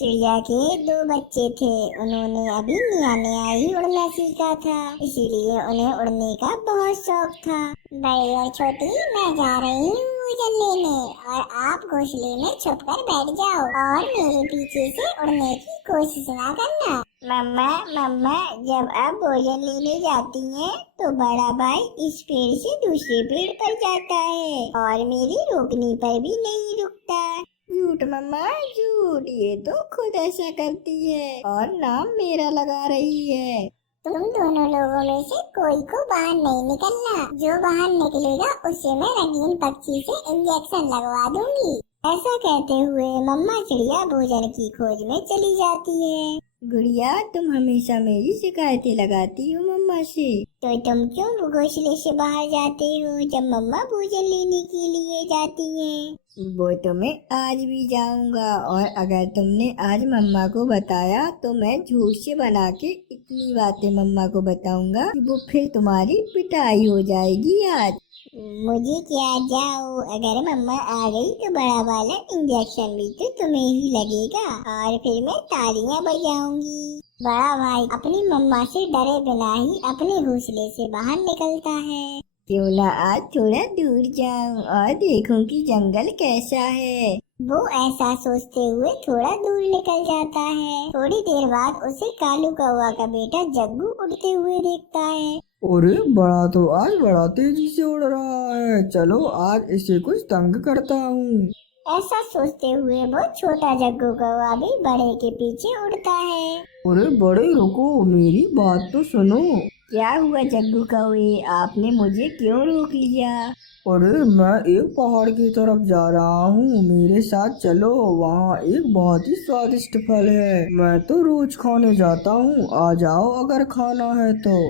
चिड़िया के दो बच्चे थे। उन्होंने अभी नया नया ही उड़ना सीखा था, इसीलिए उन्हें उड़ने का बहुत शौक था। बड़ी और छोटी, मैं जा रही हूँ भोजन लेने और आप घोंसले में छुपकर बैठ जाओ और मेरे पीछे से उड़ने की कोशिश ना करना। मम्मा मम्मा, जब आप भोजन लेने जाती हैं तो बड़ा भाई इस पेड़ से दूसरे पेड़ पर जाता है और मेरी रोकने पर भी नहीं रुकता। झूठ मम्मा झूठ, ये तो खुद ऐसा करती है और नाम मेरा लगा रही है। तुम दोनों लोगों में से कोई को बाहर नहीं निकलना। जो बाहर निकलेगा उसे मैं रंगीन पक्षी से इंजेक्शन लगवा दूंगी। ऐसा कहते हुए मम्मा चिड़िया भोजन की खोज में चली जाती है। गुड़िया, तुम हमेशा मेरी शिकायतें लगाती हो मम्मा से, तो तुम क्यों घोंसले से बाहर जाते हो जब मम्मा भोजन लेने के लिए जाती हैं? वो तो मैं आज भी जाऊंगा, और अगर तुमने आज मम्मा को बताया तो मैं झूठ से बना के इतनी बातें मम्मा को बताऊंगा कि वो फिर तुम्हारी पिटाई हो जाएगी आज। मुझे क्या, जाओ। अगर मम्मा आ गई तो बड़ा वाला इंजेक्शन भी तो तुम्हें ही लगेगा और फिर मैं तालियां बजाऊंगी। बड़ा भाई अपनी मम्मा से डरे बिना ही अपने घोंसले से बाहर निकलता है। क्यों ना आज थोड़ा दूर जाऊं और देखूं कि जंगल कैसा है। वो ऐसा सोचते हुए थोड़ा दूर निकल जाता है। थोड़ी देर बाद उसे कालू कौवा का बेटा जग्गू उड़ते हुए देखता है। अरे बड़ा तो आज बड़ा तेजी से उड़ रहा है, चलो आज इसे कुछ तंग करता हूँ। ऐसा सोचते हुए वो छोटा जग्गू कौवा भी बड़े के पीछे उड़ता है। अरे बड़े रुको, मेरी बात तो सुनो। क्या हुआ जग्गू कौवे, आपने मुझे क्यों रोक लिया? अरे मैं एक पहाड़ की तरफ जा रहा हूँ, मेरे साथ चलो। वहाँ एक बहुत ही स्वादिष्ट फल है, मैं तो रोज खाने जाता हूँ, आ जाओ अगर खाना है तो।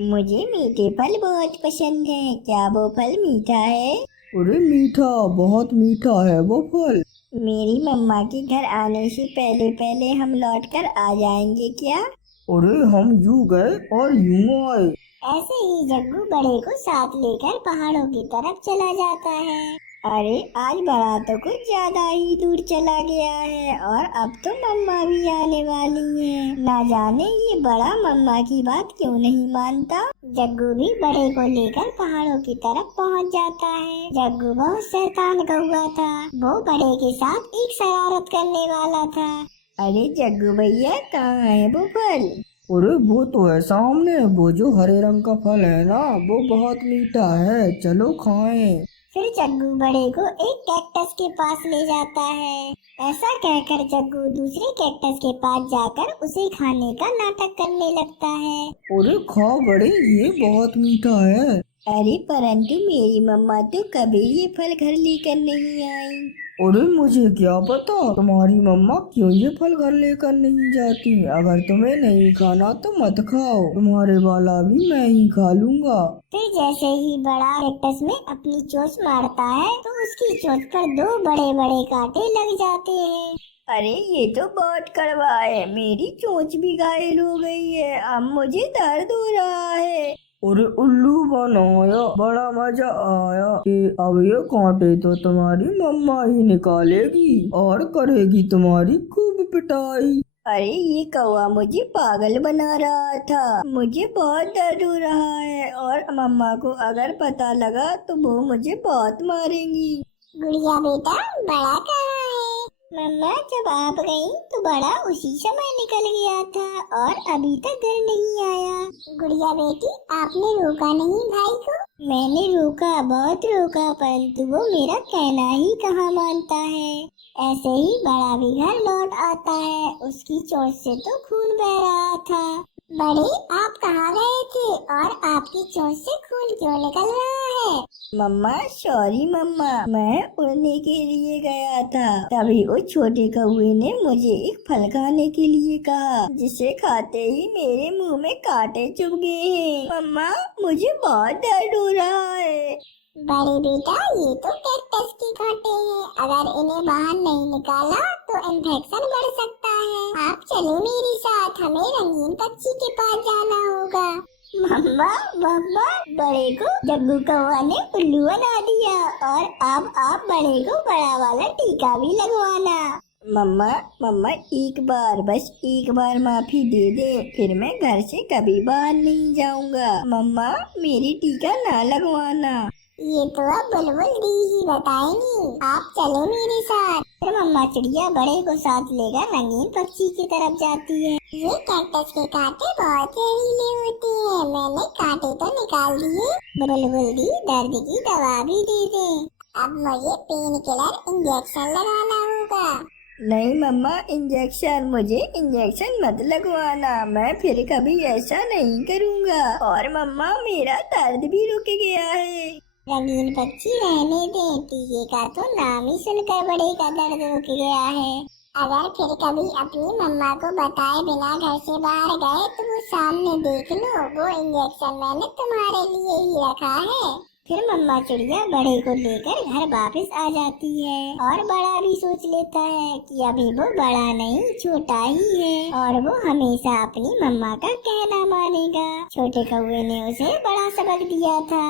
मुझे मीठे फल बहुत पसंद है, क्या वो फल मीठा है? अरे मीठा, बहुत मीठा है वो फल। मेरी मम्मा के घर आने से पहले पहले हम लौट कर आ जाएंगे क्या? अरे हम यूं गए और यूं आए। ऐसे ही जग्गू बड़े को साथ लेकर पहाड़ों की तरफ चला जाता है। अरे आज बड़ा तो कुछ ज्यादा ही दूर चला गया है और अब तो मम्मा भी आने वाली है। ना जाने ये बड़ा मम्मा की बात क्यों नहीं मानता। जग्गू भी बड़े को लेकर पहाड़ों की तरफ पहुंच जाता है। जग्गू बहुत शैतान कौवा था, वो बड़े के साथ एक शरारत करने वाला था। अरे जग्गू भैया, कहाँ है वो फल? अरे वो तो है सामने, वो जो हरे रंग का फल है ना, वो बहुत मीठा है, चलो खाएं। फिर जग्गू बड़े को एक कैक्टस के पास ले जाता है। ऐसा कहकर जग्गू दूसरे कैक्टस के पास जाकर उसे खाने का नाटक करने लगता है। अरे खा बड़े, ये बहुत मीठा है। अरे परंतु मेरी मम्मा तो कभी ये फल घर लेकर नहीं आई। अरे मुझे क्या पता तुम्हारी मम्मा क्यों ये फल घर लेकर नहीं जाती। अगर तुम्हें नहीं खाना तो मत खाओ, तुम्हारे वाला भी मैं ही खा लूंगा। फिर जैसे ही बड़ा कैक्टस में अपनी चोंच मारता है तो उसकी चोंच पर दो बड़े बड़े कांटे लग जाते हैं। अरे ये तो बहुत कड़वा है, मेरी चोंच भी घायल हो गई है, अब मुझे दर्द हो रहा है। अरे उल्लू बनाया, बड़ा मजा आया कि अब ये कांटे तो तुम्हारी मम्मा ही निकालेगी और करेगी तुम्हारी खूब पिटाई। अरे ये कौवा मुझे पागल बना रहा था, मुझे बहुत दर्द हो रहा है और मम्मा को अगर पता लगा तो वो मुझे बहुत मारेंगी। गुड़िया बेटा, बड़ा कहाँ है? मम्मा जब आप गई तो बड़ा उसी समय निकल गया था और अभी तक घर नहीं आया। गुड़िया बेटी, आपने रोका नहीं भाई को? मैंने रोका, बहुत रोका, परंतु वो मेरा कहना ही कहाँ मानता है। ऐसे ही बड़ा भी घर लौट आता है, उसकी चोट से तो खून बह रहा था। बड़े, आप कहाँ गए थे और आपकी चोट से खून क्यों निकल रहा है? मम्मा सॉरी मम्मा, मैं उड़ने के लिए गया था, तभी उस छोटे कौवे ने मुझे एक फल खाने के लिए कहा, जिसे खाते ही मेरे मुंह में कांटे चुभ गए हैं। मम्मा मुझे बहुत दर्द हो रहा है। बड़े बेटा, ये तो कैक्टस के कांटे हैं, अगर इन्हें बाहर नहीं निकाला तो इन्फेक्शन बढ़ सकता है। आप चलो मेरे साथ, हमें रंगीन पक्षी के पास जाना होगा। मम्मा मम्मा, बड़े को जग्गू कौवा ने उल्लू बना दिया और अब आप बड़े को बड़ा वाला टीका भी लगवाना। मम्मा मम्मा एक बार, बस एक बार माफी दे दे, फिर मैं घर से कभी बाहर नहीं जाऊंगा। मम्मा मेरी टीका ना लगवाना। ये तो अब बुलबुल दी ही बताएंगी। आप चलो मेरे साथ। फिर मम्मा चिड़िया बड़े को साथ लेकर रंगीन पक्षी की तरफ जाती है। ये कैक्टस के कांटे बहुत जहरीले होते हैं, मैंने कांटे तो निकाल दिए। बुलबुल दी दर्द की दवा भी दे दे। अब मुझे पेन किलर इंजेक्शन लगाना होगा। नहीं मम्मा, मुझे इंजेक्शन मत लगवाना, मैं फिर कभी ऐसा नहीं करूँगा। और मम्मा मेरा दर्द भी रुक गया है। रंगीन पक्षी रहने दे, टीके का तो नाम ही सुनकर बड़े का दर्द रुक गया है। अगर फिर कभी अपनी मम्मा को बताए बिना घर से बाहर गए तो वो सामने देख लो, वो इंजेक्शन मैंने तुम्हारे लिए ही रखा है। फिर मम्मा चिड़िया बड़े को लेकर घर वापस आ जाती है और बड़ा भी सोच लेता है कि अभी वो बड़ा नहीं छोटा ही है और वो हमेशा अपनी मम्मा का कहना मानेगा। छोटे कौवे ने उसे बड़ा सबक दिया था।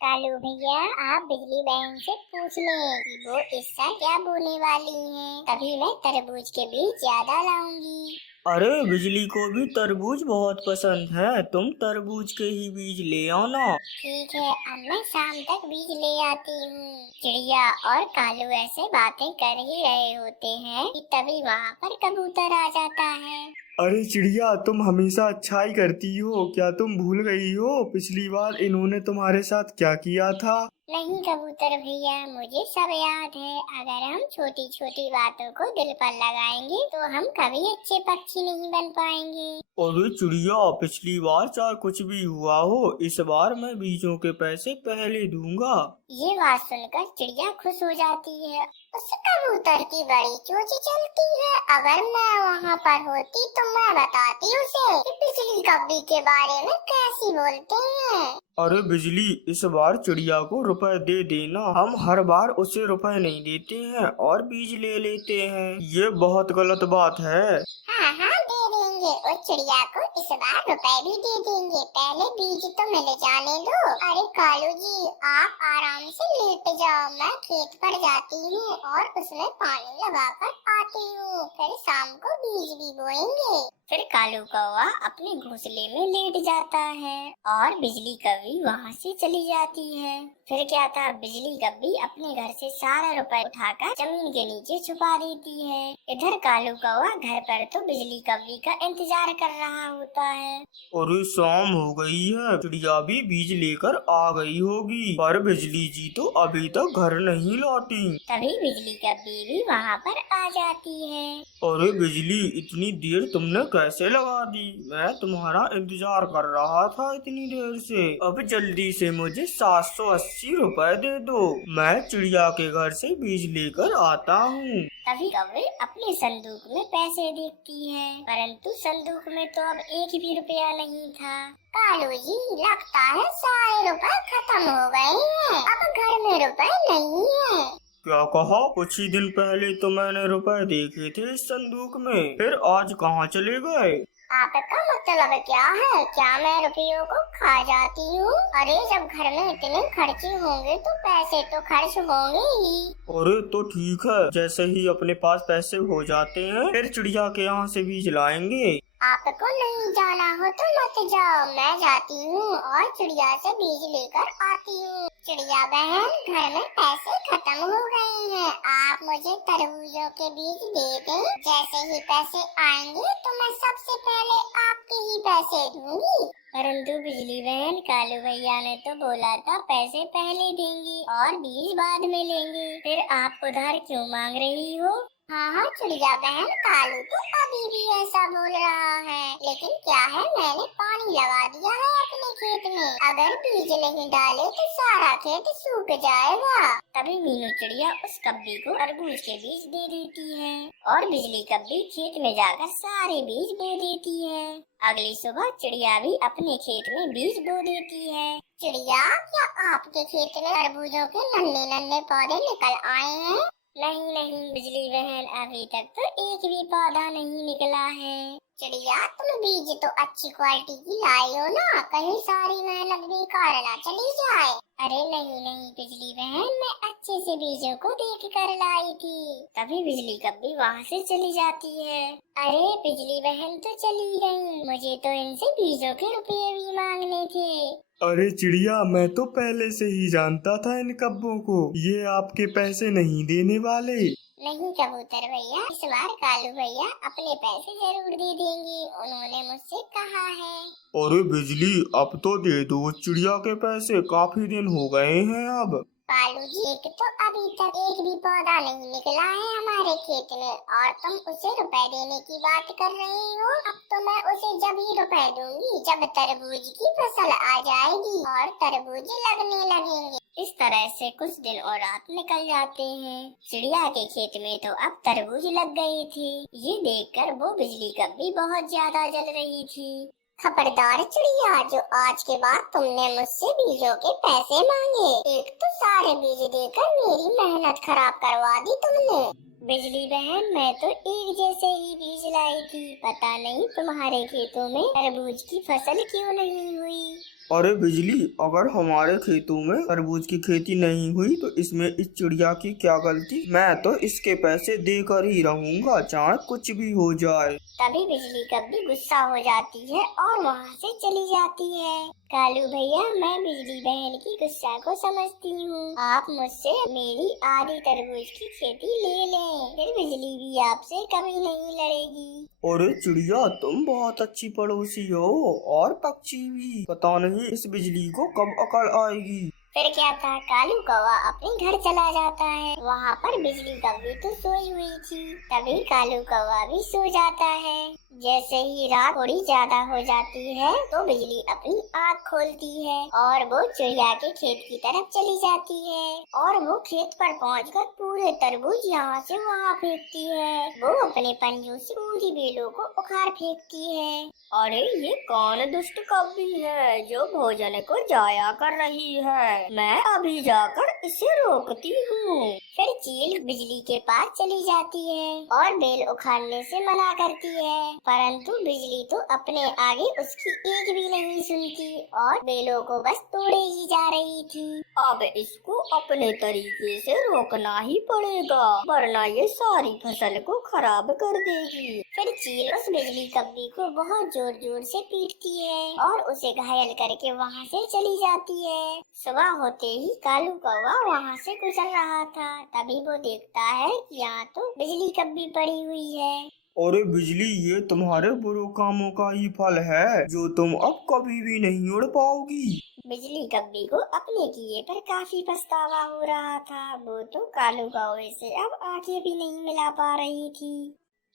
कालू भैया, आप बिजली बहन से पूछ लें कि वो इसका क्या बोलने वाली हैं। तभी मैं तरबूज के बीज ज्यादा लाऊंगी। अरे बिजली को भी तरबूज बहुत पसंद है, तुम तरबूज के ही बीज ले आना। ठीक है, अब मैं शाम तक बीज ले आती हूँ। चिड़िया और कालू ऐसे बातें कर ही रहे होते हैं कि तभी वहाँ पर कबूतर आ जाता है। अरे चिड़िया, तुम हमेशा अच्छाई करती हो, क्या तुम भूल गई हो पिछली बार इन्होंने तुम्हारे साथ क्या किया था? नहीं कबूतर भैया, मुझे सब याद है। अगर हम छोटी छोटी बातों को दिल पर लगाएंगे तो हम कभी अच्छे पक्षी नहीं बन पाएंगे। अरे चिड़िया, पिछली बार चाहे कुछ भी हुआ हो, इस बार मैं बीजों के पैसे पहले दूंगा। ये बात सुनकर चिड़िया खुश हो जाती है। उस कबूतर की बड़ी चोंच चलती है। अगर मैं वहाँ पर होती तो मैं बताती उसे कि बिजली कब्बी के बारे में कैसी बोलते हैं। अरे बिजली, इस बार चिड़िया को रुपए दे देना, हम हर बार उसे रुपए नहीं देते हैं और बीज ले लेते हैं, ये बहुत गलत बात है। हाँ हाँ दे देंगे, और चिड़िया को इस बार रुपए भी दे देंगे, पहले बीज तो मिल जाने दो। अरे कालू जी, आप आराम से लेट जाओ, मैं खेत पर जाती हूँ और उसमें पानी लगाकर आती हूँ, फिर शाम को बीज भी बोएंगे। फिर कालू कौवा अपने घोंसले में लेट जाता है और बिजली कब्बी वहाँ से चली जाती है। फिर क्या था, बिजली कब्बी अपने घर से सारा रुपए उठाकर जमीन के नीचे छुपा देती है। इधर कालू कौवा घर पर तो बिजली कब्बी का इंतजार कर रहा होता है। अरे शाम हो गई है, चिड़िया भी बीज लेकर आ गई होगी, पर बिजली जी तो अभी तक घर नहीं लौटी। तभी बिजली कब्बी भी वहाँ पर आ जाती है। अरे बिजली, इतनी देर तुमने कैसे लगा दी? मैं तुम्हारा इंतजार कर रहा था इतनी देर से। अब जल्दी से मुझे 780 रुपए दे दो, मैं चिड़िया के घर से बीज लेकर आता हूँ। तभी कौवे अपने संदूक में पैसे देखती है, परंतु संदूक में तो अब एक भी रुपया नहीं था। कालू जी, लगता है सारे रुपए खत्म हो गए हैं, अब घर में रुपए नहीं है। क्या कहा? कुछ ही दिन पहले तो मैंने रुपए देखे थे इस संदूक में, फिर आज कहाँ चले गए? आपका मतलब क्या है? क्या मैं रुपयों को खा जाती हूँ? अरे जब घर में इतने खर्चे होंगे तो पैसे तो खर्च होंगे ही। अरे तो ठीक है, जैसे ही अपने पास पैसे हो जाते हैं फिर चिड़िया के यहाँ से बीज लाएंगे। आपको नहीं जाना हो तो मत जाओ, मैं जाती हूँ और चिड़िया से बीज लेकर आती हूँ। चिड़िया बहन, घर में पैसे खत्म हो गए हैं, आप मुझे तरबूजों के बीज दे दें। जैसे ही पैसे आएंगे तो मैं सबसे पहले आपके ही पैसे दूंगी। परंतु बिजली बहन, कालू भैया ने तो बोला था पैसे पहले देंगी और बीज बाद में लेंगे, फिर आप उधार क्यों मांग रही हो? हाँ हाँ चिड़िया बहन, कालू तो अभी भी ऐसा बोल रहा है, लेकिन क्या है, मैंने पानी लगा दिया है अपने खेत में, अगर बीज नहीं डाले तो सारा खेत सूख जाएगा। तभी मीनू चिड़िया उस कब्बी को तरबूज के बीज दे देती है और बिजली कब्बी खेत में जाकर सारे बीज बो देती है। अगली सुबह चिड़िया भी अपने खेत में बीज बो देती है। चिड़िया, क्या आपके खेत में तरबूजों के नन्हे नन्हे पौधे निकल आए हैं? नहीं नहीं बिजली बहन, अभी तक तो एक भी पौधा नहीं निकला है। चिड़िया, तुम बीज तो अच्छी क्वालिटी की लाई हो ना, कहीं सारी मेहनत बेकार ना चली जाए। अरे नहीं नहीं बिजली बहन, मैं अच्छे से बीजों को देख कर लाई थी, तभी बिजली कभी वहाँ से चली जाती है। अरे बिजली बहन तो चली गई, मुझे तो इनसे बीजों के रुपए भी मांगने थे। अरे चिड़िया, मैं तो पहले से ही जानता था इन कब्बों को, ये आपके पैसे नहीं देने वाले। नहीं कबूतर भैया, इस बार कालू भैया अपने पैसे जरूर दे देंगे, उन्होंने मुझसे कहा है। अरे बिजली, अब तो दे दो चिड़िया के पैसे, काफी दिन हो गए हैं अब। कालू जी, एक तो अभी तक एक भी पौधा नहीं निकला है हमारे खेत में, और तुम उसे रुपए देने की बात कर रहे हो। अब तो मैं उसे जब ही रुपए दूंगी जब तरबूज की फसल आ जाएगी और तरबूज लगने लगेंगे। इस तरह से कुछ दिन और रात निकल जाते हैं। चिड़िया के खेत में तो अब तरबूज लग गए थे। ये देखकर वो बिजली कभी बहुत ज्यादा जल रही थी। खबरदार चिड़िया, जो आज के बाद तुमने मुझसे बीजों के पैसे मांगे, एक तो सारे बीज देकर मेरी मेहनत खराब करवा दी तुमने। बिजली बहन, मैं तो एक जैसे ही बीज लाई थी, पता नहीं तुम्हारे खेतों में तरबूज की फसल क्यों नहीं हुई। अरे बिजली, अगर हमारे खेतों में तरबूज की खेती नहीं हुई तो इसमें इस चिड़िया की क्या गलती। मैं तो इसके पैसे देकर ही रहूंगा, चाहे कुछ भी हो जाए। तभी बिजली कभी गुस्सा हो जाती है और वहाँ से चली जाती है। कालू भैया, मैं बिजली बहन की गुस्सा को समझती हूँ, आप मुझसे मेरी आधी तरबूज की खेती ले लें, फिर बिजली भी आपसे कभी नहीं लड़ेगी। अरे चिड़िया, तुम बहुत अच्छी पड़ोसी हो, और पक्षी भी। पता नहीं इस बिजली को कब अकल आएगी। फिर क्या था, कालू कौवा अपने घर चला जाता है। वहाँ पर बिजली कभी तो सोई हुई थी, तभी कालू कौवा भी सो जाता है। जैसे ही रात थोड़ी ज्यादा हो जाती है तो बिजली अपनी आँख खोलती है और वो चिड़िया के खेत की तरफ चली जाती है, और वो खेत पर पहुंचकर पूरे तरबूज यहाँ से वहाँ फेंकती है। वो अपने पंजों से पूरी बेलों को उखाड़ फेंकती है। अरे ये कौन दुष्ट कब्बी है जो भोजन को जाया कर रही है, मैं अभी जाकर इसे रोकती हूँ। फिर चील बिजली के पास चली जाती है और बेल उखाड़ने से मना करती है, परंतु बिजली तो अपने आगे उसकी एक भी नहीं सुनती और बेलों को बस तोड़े ही जा रही थी। अब इसको अपने तरीके से रोकना ही पड़ेगा, वरना ये सारी फसल को खराब कर देगी। फिर चील उस बिजली कब्बी को बहुत जोर जोर से पीटती है और उसे घायल करके वहाँ से चली जाती है। सुबह होते ही कालू कौवा वहाँ से गुजर रहा था, तभी वो देखता है कि यहाँ तो बिजली कब्बी पड़ी हुई है। अरे बिजली, ये तुम्हारे बुरे कामों का ही फल है, जो तुम अब कभी भी नहीं उड़ पाओगी। बिजली कब्बी को अपने किए पर काफी पछतावा हो रहा था। वो तो कालू कौवे से अब आंखें भी नहीं मिला पा रही थी।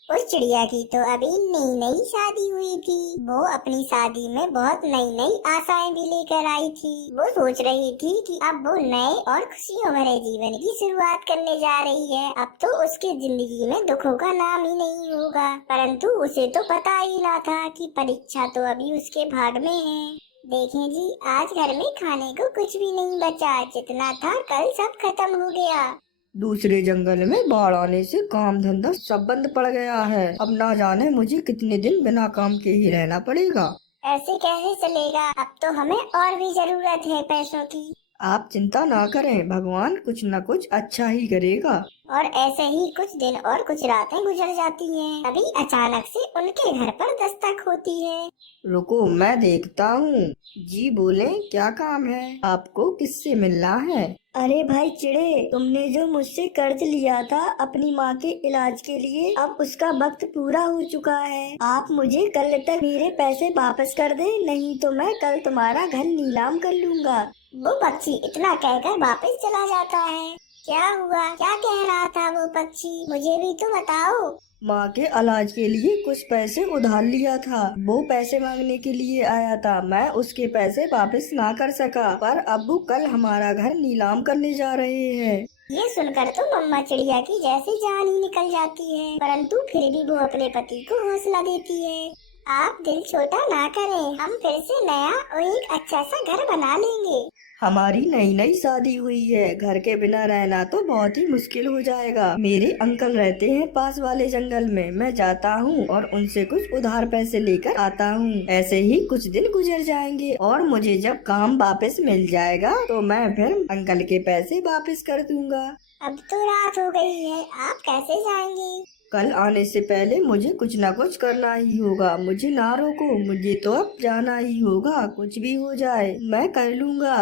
उस चिड़िया की तो अभी नई नई शादी हुई थी। वो अपनी शादी में बहुत नई नई आशाएं भी लेकर आई थी। वो सोच रही थी कि अब वो नए और खुशियों भरे जीवन की शुरुआत करने जा रही है। अब तो उसकी जिंदगी में दुखों का नाम ही नहीं होगा, परंतु उसे तो पता ही ना था कि परीक्षा तो अभी उसके भाग में है। देखें जी, आज घर में खाने को कुछ भी नहीं बचा, जितना था कल सब खत्म हो गया। दूसरे जंगल में बाढ़ आने से काम धंधा सब बंद पड़ गया है। अब ना जाने मुझे कितने दिन बिना काम के ही रहना पड़ेगा। ऐसे कैसे चलेगा, अब तो हमें और भी जरूरत है पैसों की। आप चिंता ना करें, भगवान कुछ न कुछ अच्छा ही करेगा। और ऐसे ही कुछ दिन और कुछ रातें गुजर जाती हैं। तभी अचानक से उनके घर पर दस्तक होती है। रुको, मैं देखता हूँ। जी बोले, क्या काम है आपको, किससे मिलना है? अरे भाई चिड़े, तुमने जो मुझसे कर्ज लिया था अपनी माँ के इलाज के लिए, अब उसका वक्त पूरा हो चुका है। आप मुझे कल तक मेरे पैसे वापस कर दे, नहीं तो मैं कल तुम्हारा घर नीलाम कर लूँगा। वो पक्षी इतना कहकर वापस चला जाता है। क्या हुआ, क्या कह रहा था वो पक्षी, मुझे भी तो बताओ। माँ के इलाज के लिए कुछ पैसे उधार लिया था, वो पैसे मांगने के लिए आया था। मैं उसके पैसे वापस ना कर सका, पर अब वो कल हमारा घर नीलाम करने जा रहे हैं। ये सुनकर तो मम्मा चिड़िया की जैसे जान ही निकल जाती है, परंतु फिर भी वो अपने पति को हौसला देती है। आप दिल छोटा ना करें, हम फिर से नया और एक अच्छा सा घर बना लेंगे। हमारी नई नई शादी हुई है, घर के बिना रहना तो बहुत ही मुश्किल हो जाएगा। मेरे अंकल रहते हैं पास वाले जंगल में, मैं जाता हूँ और उनसे कुछ उधार पैसे लेकर आता हूँ। ऐसे ही कुछ दिन गुजर जाएंगे और मुझे जब काम वापस मिल जाएगा तो मैं फिर अंकल के पैसे वापस कर दूंगा। अब तो रात हो गई है, आप कैसे जाएंगे? कल आने से पहले मुझे कुछ न कुछ करना ही होगा, मुझे ना रोको, मुझे तो अब जाना ही होगा। कुछ भी हो जाए मैं कर लूँगा।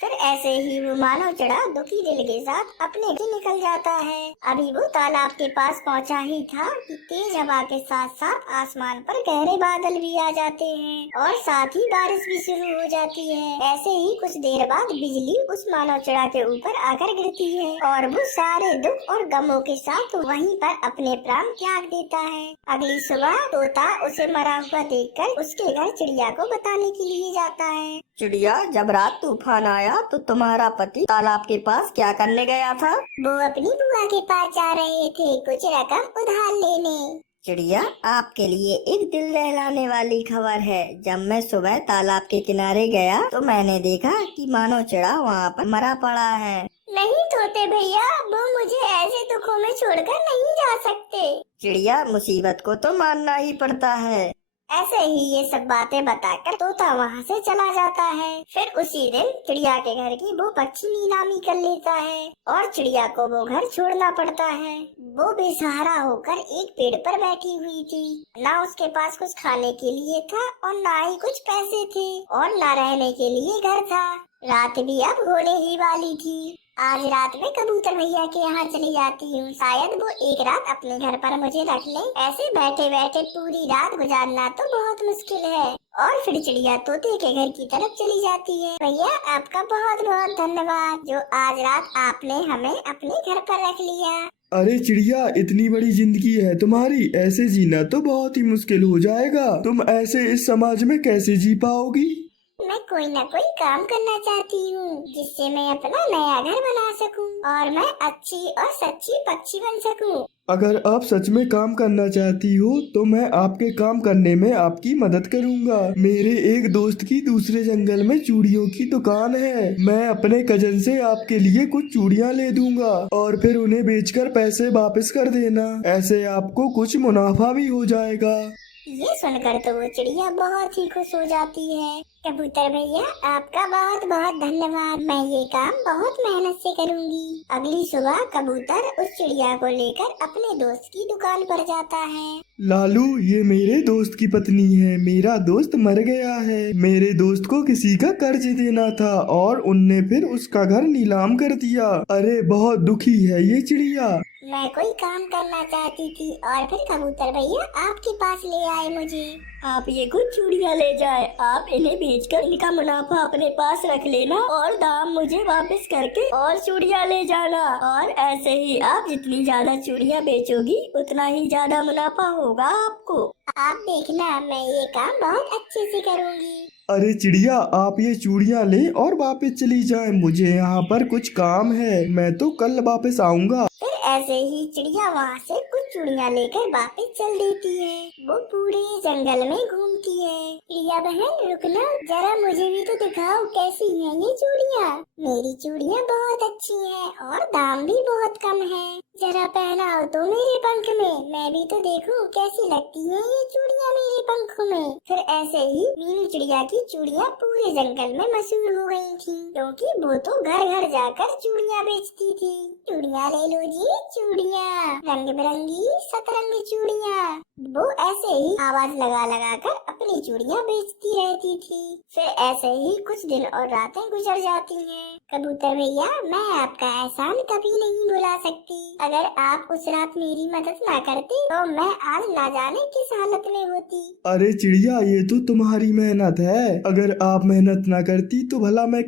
फिर ऐसे ही वो मानव चढ़ा दुखी दिल के साथ अपने घर निकल जाता है। अभी वो तालाब के पास पहुंचा ही था कि तेज हवा के साथ साथ आसमान पर गहरे बादल भी आ जाते हैं और साथ ही बारिश भी शुरू हो जाती है। ऐसे ही कुछ देर बाद बिजली उस मानव चढ़ा के ऊपर आकर गिरती है और वो सारे दुख और गमों के साथ वहीं पर अपने प्राण त्याग देता है। अगली सुबह तोता उसे मरा हुआ देखकर उसके घर चिड़िया को बताने के लिए जाता है। चिड़िया, जब रात तूफान आया तो तुम्हारा पति तालाब के पास क्या करने गया था? वो अपनी बुआ के पास जा रहे थे कुछ रकम उधार लेने। चिड़िया, आपके लिए एक दिल दहलाने वाली खबर है। जब मैं सुबह तालाब के किनारे गया तो मैंने देखा कि मानव चिड़ा वहाँ पर मरा पड़ा है। नहीं तोते भैया, वो मुझे ऐसे दुखों में छोड़कर नहीं जा सकते। चिड़िया, मुसीबत को तो मानना ही पड़ता है। ऐसे ही ये सब बातें बताकर तोता वहाँ से चला जाता है। फिर उसी दिन चिड़िया के घर की वो पक्षी नीलामी कर लेता है और चिड़िया को वो घर छोड़ना पड़ता है। वो बेसहारा होकर एक पेड़ पर बैठी हुई थी। ना उसके पास कुछ खाने के लिए था और ना ही कुछ पैसे थे और ना रहने के लिए घर था। रात भी अब होने ही वाली थी। आज रात में कबूतर भैया के यहाँ चली जाती हूँ, शायद वो एक रात अपने घर पर मुझे रख ले। ऐसे बैठे बैठे पूरी रात गुजारना तो बहुत मुश्किल है। और फिर चिड़िया तोते के घर की तरफ चली जाती है। भैया आपका बहुत बहुत धन्यवाद जो आज रात आपने हमें अपने घर पर रख लिया। अरे चिड़िया, इतनी बड़ी जिंदगी है तुम्हारी, ऐसे जीना तो बहुत ही मुश्किल हो जाएगा। तुम ऐसे इस समाज में कैसे जी पाओगी? मैं कोई न कोई काम करना चाहती हूँ जिससे मैं अपना नया घर बना सकूँ और मैं अच्छी और सच्ची पक्षी बन सकूँ। अगर आप सच में काम करना चाहती हो तो मैं आपके काम करने में आपकी मदद करूंगा। मेरे एक दोस्त की दूसरे जंगल में चूड़ियों की दुकान है। मैं अपने कजन से आपके लिए कुछ चूड़ियां ले दूंगा और फिर उन्हें बेचकर पैसे वापस कर देना। ऐसे आपको कुछ मुनाफा भी हो जाएगा। ये सुनकर तो वो चिड़िया बहुत ही खुश हो जाती है। कबूतर भैया आपका बहुत बहुत धन्यवाद, मैं ये काम बहुत मेहनत से करूँगी। अगली सुबह कबूतर उस चिड़िया को लेकर अपने दोस्त की दुकान पर जाता है। लालू, ये मेरे दोस्त की पत्नी है। मेरा दोस्त मर गया है। मेरे दोस्त को किसी का कर्ज देना था और उनने फिर उसका घर नीलाम कर दिया। अरे बहुत दुखी है ये चिड़िया। मैं कोई काम करना चाहती थी और फिर कबूतर भैया आपके पास ले आए मुझे। आप ये कुछ चूड़ियाँ ले जाए, आप इन्हें बेचकर इनका मुनाफा अपने पास रख लेना और दाम मुझे वापस करके और चूड़ियाँ ले जाना। और ऐसे ही आप जितनी ज्यादा चूड़ियाँ बेचोगी उतना ही ज्यादा मुनाफा होगा आपको। आप देखना मैं ये काम बहुत अच्छे से करूँगी। अरे चिड़िया, आप ये चूड़ियाँ ले और वापस चली जाए। मुझे यहाँ पर कुछ काम है, मैं तो कल वापस आऊँगा। फिर ऐसे ही चिड़िया वहाँ से कुछ चूड़ियाँ लेकर वापस चल देती है। वो पूरे जंगल में घूमती है। चिड़िया बहन रुकना, जरा मुझे भी तो दिखाओ कैसी हैं ये चूड़ियाँ। मेरी चूड़ियाँ बहुत अच्छी हैं और दाम भी बहुत कम है। जरा पहनाओ तो मेरे पंख में, मैं भी तो देखूं कैसी लगती हैं ये चूड़ियाँ मेरे पंखों में। फिर ऐसे ही मीनू चिड़िया की चूड़ियाँ पूरे जंगल में मशहूर हो गई थी क्योंकि वो तो घर घर जाकर चूड़ियाँ बेचती थी। चूड़ियाँ ले लो जी चूड़ियाँ, रंग बिरंगी सतरंगी चूड़ियाँ। वो ऐसे ही आवाज लगा लगा कर अपनी चूड़ियाँ बेचती रहती थी। फिर ऐसे ही कुछ दिन और रातें गुजर जाती हैं। कबूतर भैया मैं आपका एहसान कभी नहीं भुला सकती। अगर आप उस रात मेरी मदद ना करती तो मैं आज ना जाने किस हालत में होती। अरे चिड़िया, ये तो तुम्हारी मेहनत है। अगर आप मेहनत ना करती तो भला मैं